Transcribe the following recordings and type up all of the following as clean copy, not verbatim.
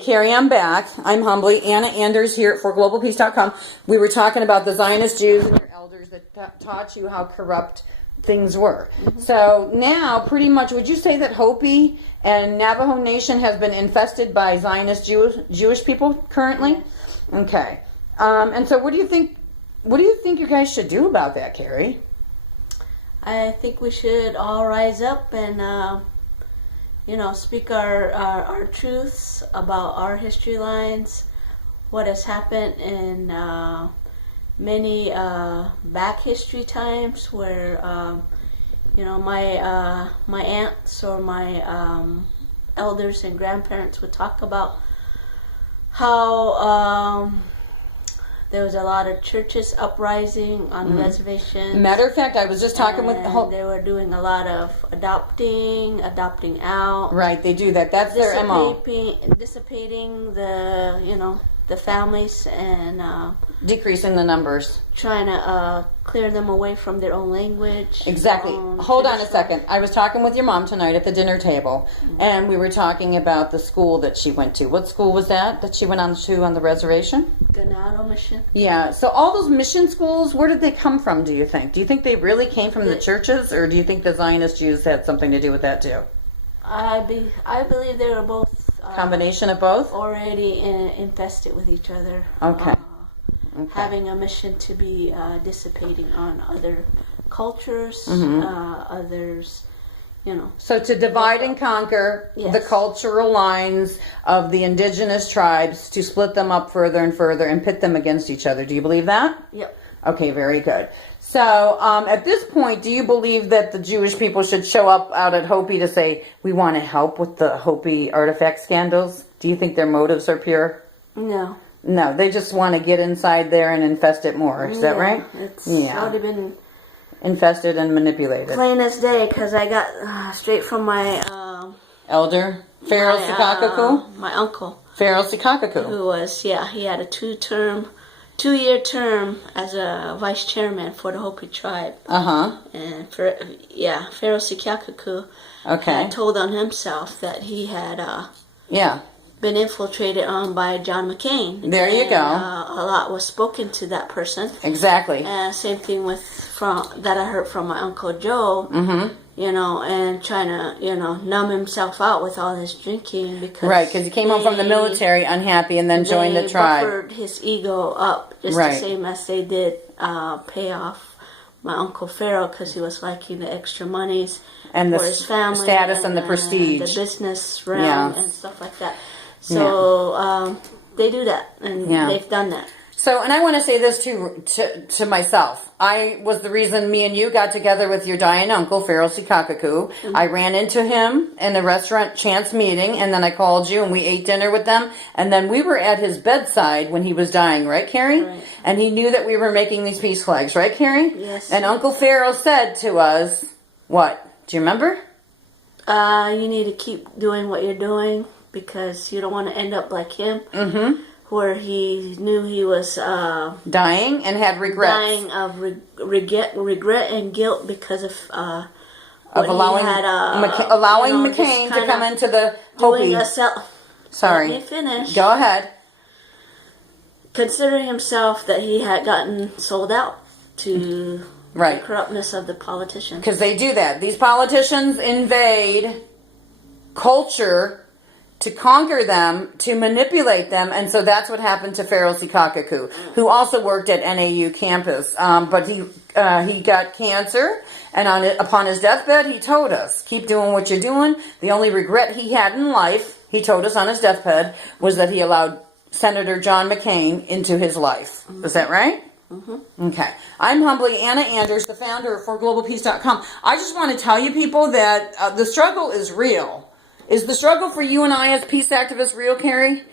Carrie, I'm back. I'm humbly Anna Anders here at 4GLOBALPEACE.com. We were talking about the Zionist Jews and your elders that taught you how corrupt things were. So now, pretty much, would you say that Hopi and Navajo Nation has been infested by Zionist Jewish people currently? Okay. And so, what do you think? What do you think you guys should do about that, Carrie? I think we should all rise up and, speak our truths about our history lines, what has happened in many back history times where, my aunts or my elders and grandparents would talk about how there was a lot of churches uprising on the reservation. Matter of fact, I was just talking with they were doing a lot of adopting out. Right, they do that. That's their MO. Dissipating the families and decreasing the numbers. Trying to clear them away from their own language. Exactly. Hold on a second. I was talking with your mom tonight at the dinner table, and we were talking about the school that she went to. What school was that she went on the reservation? DENET mission. Yeah. So all those mission schools, where did they come from, do you think? Do you think they really came from the churches, or do you think the Zionist Jews had something to do with that too? I believe they were both. Combination of both? Already infested with each other. Okay. Having a mission to be dissipating on other cultures, others, So to divide and conquer the cultural lines of the indigenous tribes, to split them up further and further and pit them against each other. Do you believe that? Yep. Okay, very good. So at this point, do you believe that the Jewish people should show up out at Hopi to say, we want to help with the Hopi artifact scandals? Do you think their motives are pure? No. No, they just want to get inside there and infest it more. Is that right? It's already been infested and manipulated. Plain as day, because I got straight from my elder, Pharaoh Sikakaku? My uncle. Pharaoh Sikakaku. Who was, he had a two-year term as a vice chairman for the Hopi tribe. And Pharaoh Sikakaku had told on himself that he had been infiltrated on by John McCain. There you go. A lot was spoken to that person. Exactly. Same thing that I heard from my Uncle Joe. And trying to, numb himself out with all this drinking because he came home from the military unhappy and then joined the tribe. They buffered his ego up just the same as they did pay off my Uncle Pharaoh because he was liking the extra monies and for his family, status and the prestige, the business realm and stuff like that. So they do that, and they've done that. So, and I want to say this to myself. I was the reason me and you got together with your dying uncle, Pharaoh Sikakaku. I ran into him in a restaurant chance meeting, and then I called you, and we ate dinner with them. And then we were at his bedside when he was dying, right, Carrie? Right. And he knew that we were making these peace flags, right, Carrie? Yes. And Uncle Pharaoh said to us, what? Do you remember? You need to keep doing what you're doing because you don't want to end up like him. Where he knew he was dying and had regrets. Dying of regret and guilt because of allowing McCain to come into the Hopi. Sorry. Let me finish. Go ahead. Considering himself that he had gotten sold out to the corruptness of the politicians. Because they do that. These politicians invade culture to conquer them, to manipulate them, and so that's what happened to Pharaoh Sikakaku, who also worked at NAU campus. But he got cancer, and upon his deathbed, he told us, keep doing what you're doing. The only regret he had in life, he told us on his deathbed, was that he allowed Senator John McCain into his life. Is that right? Okay. I'm humbly Anna Anders, the founder of 4GLOBALPEACE.com. I just want to tell you people that the struggle is real. Is the struggle for you and I as peace activists real, Carrie?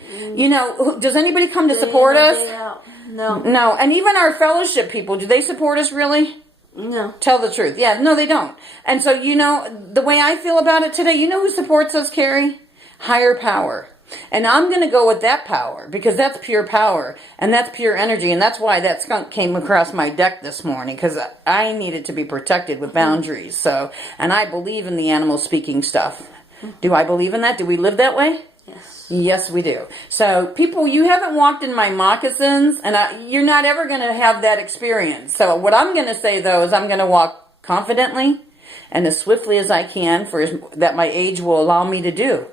Does anybody come to support us? No. No. And even our fellowship people, do they support us really? No. Tell the truth. Yeah, no, they don't. And so, the way I feel about it today, you know who supports us, Carrie? Higher power. And I'm going to go with that power because that's pure power and that's pure energy. And that's why that skunk came across my deck this morning, because I needed to be protected with boundaries. So, and I believe in the animal speaking stuff. Do I believe in that? Do we live that way? Yes. Yes. Yes, we do. So, people, you haven't walked in my moccasins, and you're not ever going to have that experience. So, what I'm going to say, though, is I'm going to walk confidently and as swiftly as I can that my age will allow me to do.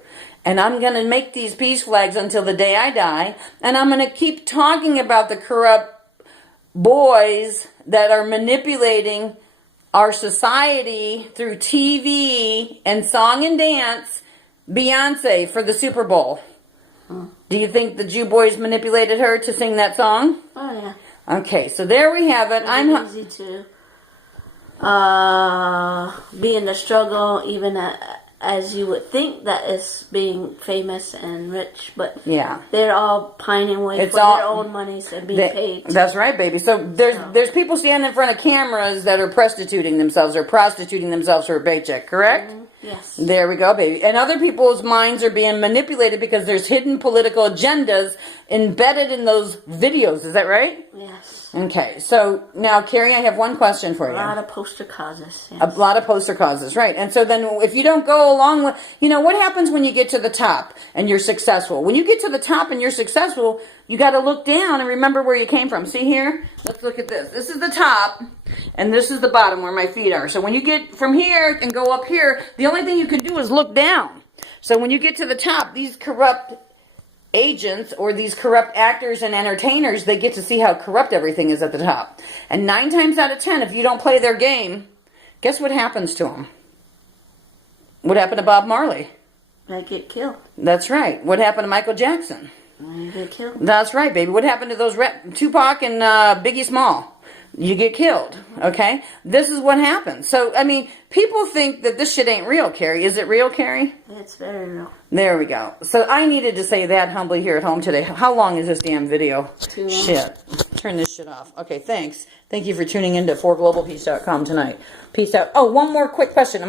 And I'm going to make these peace flags until the day I die, and I'm going to keep talking about the corrupt boys that are manipulating our society through TV and song and dance. Beyonce for the Super Bowl. Do you think the Jew boys manipulated her to sing that song? Oh, yeah. Okay, so there we have it. It's easy to be in the struggle, even as you would think that is being famous and rich, but yeah, they're all pining away for their own monies and being paid. That's right, baby. So there's people standing in front of cameras that are prostituting themselves for a paycheck, correct? Mm-hmm. Yes. There we go, baby. And other people's minds are being manipulated because there's hidden political agendas embedded in those videos. Is that right? Yes. Okay. So now, Carrie, I have one question for you. A lot of poster causes. Yes. A lot of poster causes, right. And so then if you don't go along with, what happens when you get to the top and you're successful? When you get to the top and you're successful, you got to look down and remember where you came from. See here? Let's look at this. This is the top, and this is the bottom where my feet are. So when you get from here and go up here, the only thing you can do is look down. So when you get to the top, these corrupt agents or these corrupt actors and entertainers, they get to see how corrupt everything is at the top. And 9 times out of 10, if you don't play their game, guess what happens to them? What happened to Bob Marley? They get killed. That's right. What happened to Michael Jackson? You get killed. That's right, baby. What happened to those Tupac and Biggie Small? You get killed, okay? This is what happens. So, I mean, people think that this shit ain't real, Carrie. Is it real, Carrie? It's very real. There we go. So, I needed to say that humbly here at home today. How long is this damn video? Too long. Shit. Turn this shit off. Okay, thanks. Thank you for tuning in to 4GLOBALPEACE.com tonight. Peace out. Oh, one more quick question.